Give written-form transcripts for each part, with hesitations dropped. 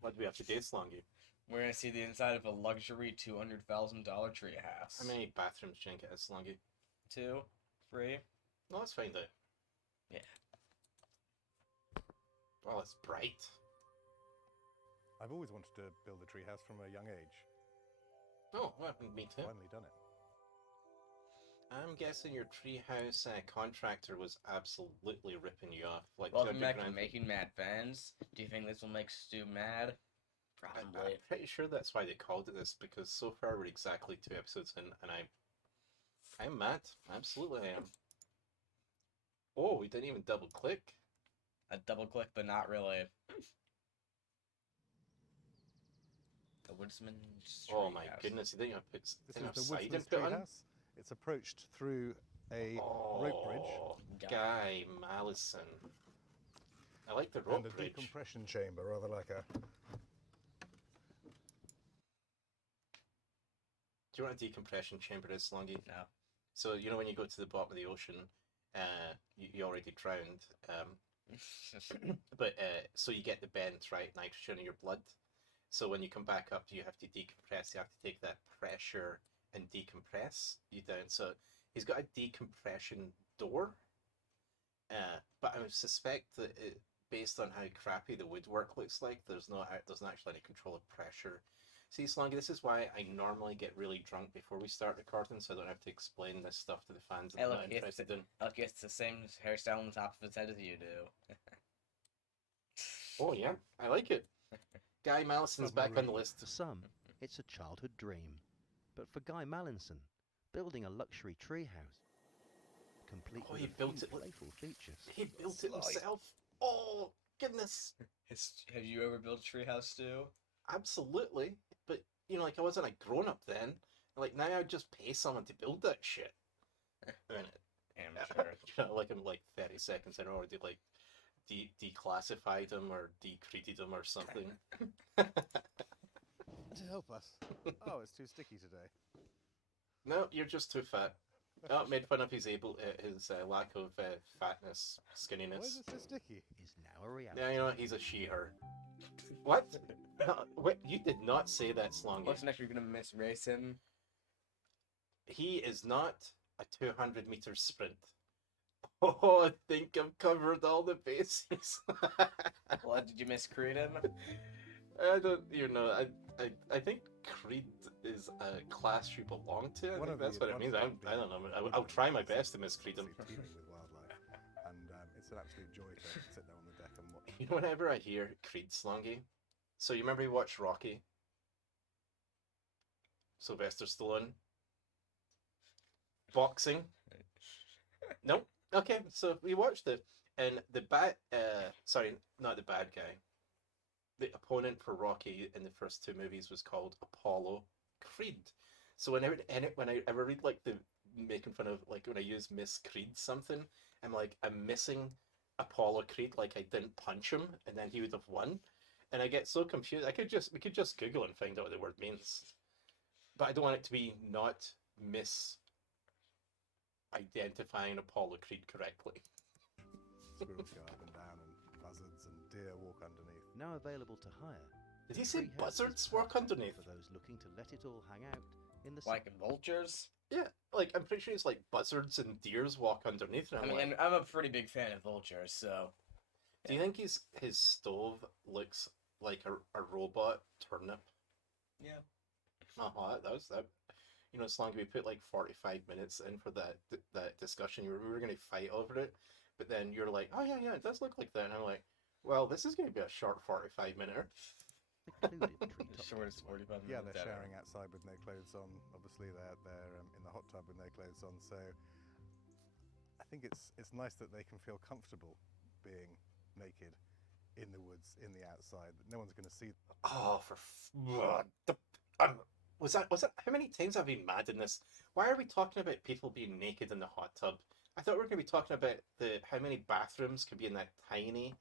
What do we have to do, Slongi? We're gonna see the inside of a luxury $200,000 treehouse. How many bathrooms do you think it is, Slongi? 2, 3. No, let's find out. Yeah. Well, it's bright. I've always wanted to build a treehouse from a young age. Oh, well, me too. Finally done it. I'm guessing your treehouse contractor was absolutely ripping you off. Like Welcome 200 back to grand. Making Mad Fans. Do you think this will make Stu mad? I'm Probably. pretty sure that's why they called it this, because so far we're exactly 2 episodes in, and I'm mad. Absolutely I am. Oh, we didn't even double click. A double click, but not really. The Woodsman's Oh my Treehouse. goodness, you didn't even put This enough is the siding Woodsman's put on? treehouse. It's approached through a rope bridge Oh, Guy Mallison. I like the and rope a bridge. decompression chamber, rather like a... Do you know what a decompression chamber is, Slongi? No. So, you know when you go to the bottom of the ocean, you already drowned, but so you get the bent, right, nitrogen in your blood. So when you come back up, you have to decompress. You have to take that pressure and decompress you down. So he's got a decompression door, but I would suspect that based on how crappy the woodwork looks like, there's not actually any control of pressure. See, Slongi, this is why I normally get really drunk before we start recording, so I don't have to explain this stuff to the fans that Hey, I'm look, not interested in. Look, it's the same hairstyle on the top of his head as you do. Oh yeah, I like it. Guy Mallison's back on the list. For some, it's a childhood dream. But for Guy Mallinson, building a luxury treehouse, complete Oh, with he a built few it. playful features. He built it himself. Oh goodness, Have you ever built a treehouse, Stu? absolutely. But you know, like I wasn't a grown up then. Like now, I'd just pay someone to build that shit. I mean, Amateur. you know, like in like 30 seconds, I'd already like declassified him or decreated him or something. To help us. Oh, it's too sticky today. No, you're just too fat. Oh, made fun of his lack of fatness, Why skinniness. is it so sticky? Is now a reality. Yeah, you know what? He's a she/her. What? No, wait, you did not say that, Slongi. What's next? You're gonna misrace him? He is not a 200-meter sprint. Oh, I think I've covered all the bases. What, did you miscreate him? I don't, you know, I think Creed is a class you belong to. I One think of that's the what it means. advantages I of don't know. being I'll try my best to miscreed him. It's teeming with wildlife, and it's an absolute joy to sit there on the deck and watch. You know, whenever I hear Creed, Slongi, so you remember you watched Rocky? Sylvester Stallone? Boxing? Nope. Okay, so we watched it, and sorry, not the bad guy. The opponent for Rocky in the first 2 movies was called Apollo Creed. So whenever I ever read like the making fun of, like when I use Miss Creed something, I'm like, I'm missing Apollo Creed, like I didn't punch him and then he would have won. And I get so confused. We could just Google and find out what the word means. But I don't want it to be not identifying Apollo Creed correctly. Squirrels go up and down, and buzzards and deer walk underneath. Now available to hire. Did he the say treehouse is buzzards work perfect underneath? For those looking to let it all hang out in the Like vultures? Yeah, like I'm pretty sure it's like buzzards and deers walk underneath. And I mean, I'm a pretty big fan of vultures, so. do you think his stove looks like a robot turnip? Yeah. That was that. You know, as long as we put like 45 minutes in for that discussion, we were going to fight over it, but then you're like, oh yeah, it does look like that, and I'm like, well, this is going to be a short 45-minute. secluded treetop. Shortest 45 Yeah, minutes they're ever. showering outside with no clothes on. Obviously, they're in the hot tub with no clothes on. So I think it's nice that they can feel comfortable being naked in the woods, in the outside. That no one's going to see. Oh, was that how many times have I been mad in this? Why are we talking about people being naked in the hot tub? I thought we were going to be talking about how many bathrooms can be in that tiny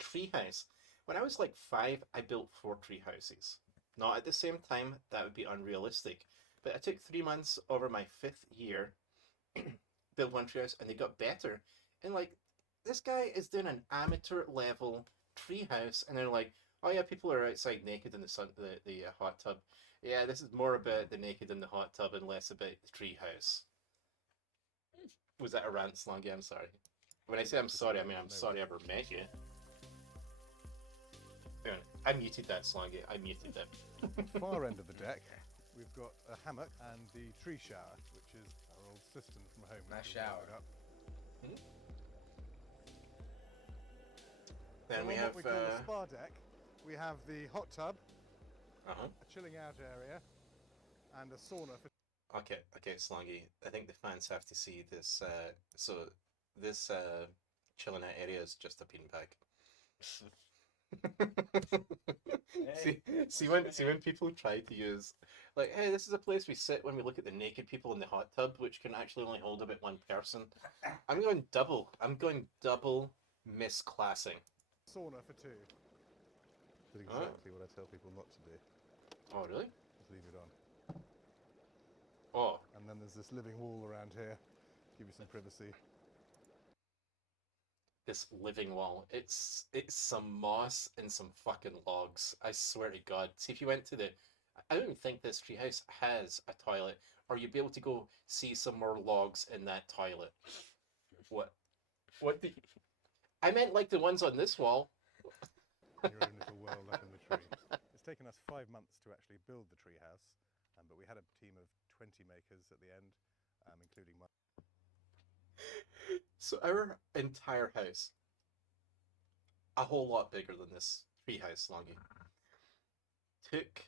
treehouse. When I was like 5, I built 4 tree houses. Not at the same time, that would be unrealistic. But I took 3 months over my 5th year, build one tree house, and they got better. And like, this guy is doing an amateur level tree house, and they're like, Oh yeah, people are outside naked in the sun, the hot tub. Yeah, this is more about the naked in the hot tub and less about the treehouse. Was that a rant, Slongi? I'm sorry. When I say I'm sorry, I mean I'm sorry I ever met you. Hang on, I muted that, Slongi. I muted that. Far end of the deck, we've got a hammock and the tree shower, which is our old cistern from home. My which we shower. wired up. Then So we on have. what we call the spa deck. We have the hot tub, Uh-huh. a chilling out area, and a sauna for. Okay, Slongi. I think the fans have to see this. So this chilling out area is just a beanbag. See when people try to use like, hey, this is a place we sit when we look at the naked people in the hot tub, which can actually only hold about one person. I'm going double misclassing. Sauna for two. Did exactly what I tell people not to do. Oh really? Just leave it on. Oh, And then there's this living wall around here, give you some privacy. this living wall. It's some moss and some fucking logs. I swear to God. See, if you went to I don't even think this treehouse has a toilet, or you'd be able to go see some more logs in that toilet. What? What the? I meant like the ones on this wall. Your own little world up in the tree. It's taken us 5 months to actually build the treehouse, but we had a team of 20 makers at the end, including my. So our entire house, a whole lot bigger than this treehouse, Slongi, took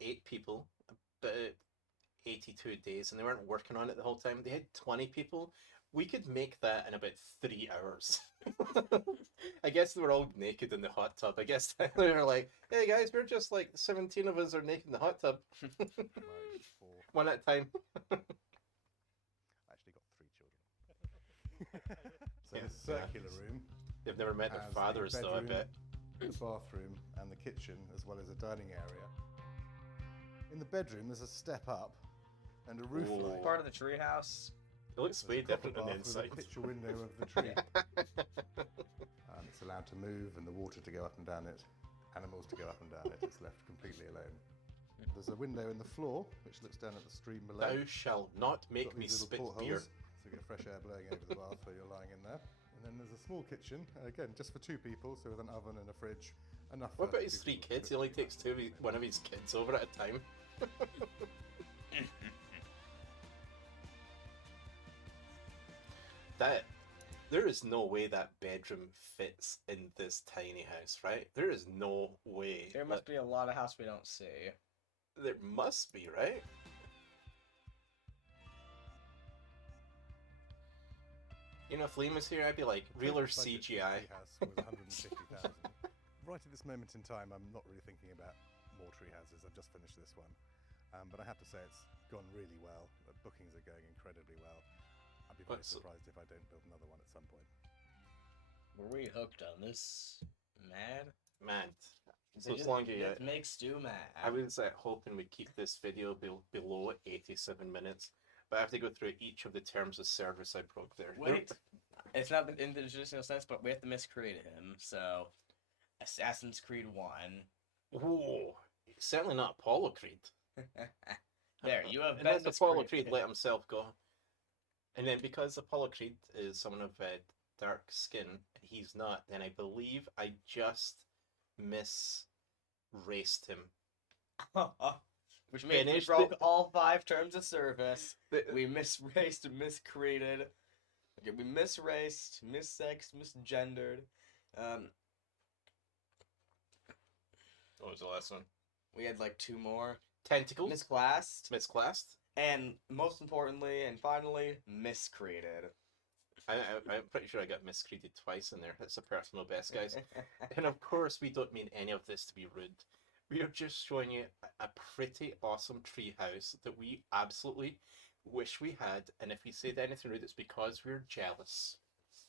8 people about 82 days, and they weren't working on it the whole time. They had 20 people. We could make that in about 3 hours. I guess they were all naked in the hot tub. I guess they were like, hey guys, we're just like 17 of us are naked in the hot tub. Like 4. One at a time. I actually got 3 children. So Yeah. this circular room They've never met their has the fathers though, I bedroom, bet. the bathroom and the kitchen, as well as a dining area. In the bedroom, there's a step up and a roof Ooh. light. Part of the treehouse. It looks There's way a copper different on the bath with inside. a picture window of the tree. It's allowed to move and the water to go up and down it, animals to go up and down it. It's left completely alone. There's a window in the floor which looks down at the stream below. Thou shalt not make Got me these little spit portholes, beer. so you get fresh air blowing over the bath while you're lying in there. And then there's a small kitchen, again just for 2 people, so with an oven and a fridge. Enough. What for about his 3 people kids? to He only fit. takes one of his kids over at a time. There is no way that bedroom fits in this tiny house, right? There is no way. There must be a lot of house we don't see. There must be, right? You know, if Liam was here, I'd be like, real or Budget for the CGI? treehouse was 150,000. Right at this moment in time, I'm not really thinking about more tree houses. I've just finished this one, but I have to say it's gone really well. The bookings are going incredibly well. I'd be very What's- surprised if I don't build another one at some point. Were we hooked on this? Mad? Man. So It Slongi, it makes Stu mad. I was hoping we'd keep this video below 87 minutes, but I have to go through each of the terms of service I broke there. Wait, it's not in the traditional sense, but we have to miscreate him. So, Assassin's Creed 1. Ooh, certainly not Apollo Creed. There, you have Unless been Apollo miscreated. Creed let himself go. And then because Apollo Creed is someone of dark skin, he's not, then I believe I just misraced him. Which means we Finished broke it. all 5 terms of service. The- We misraced and miscreated. Okay, we misraced, missexed, misgendered. What was the last one? We had like 2 more. Tentacles? Misclassed. Misclassed? And most importantly, and finally, miscreated. I'm pretty sure I got miscreated twice in there. That's a personal best, guys. And of course, we don't mean any of this to be rude. We are just showing you a pretty awesome tree house that we absolutely wish we had. And if we said anything rude, it's because we're jealous.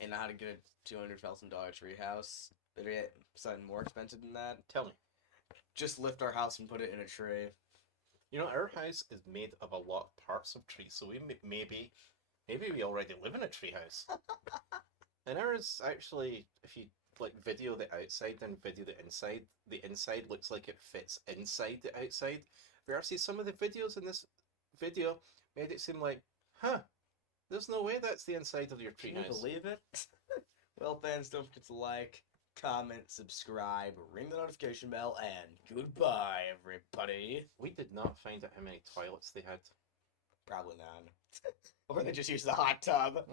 And I had a good $200,000 treehouse. Did it get something more expensive than that? Tell me. Just lift our house and put it in a tree. You know, our house is made of a lot of parts of trees, so maybe we already live in a tree house. And ours actually, if you like video the outside and video the inside looks like it fits inside the outside. Versus some of the videos in this video made it seem like, huh, there's no way that's the inside of your Can you treehouse. believe it? Well, fans, don't forget to like, comment, subscribe, ring the notification bell, and goodbye, everybody. We did not find out how many toilets they had. Probably none. Or they just use the hot tub.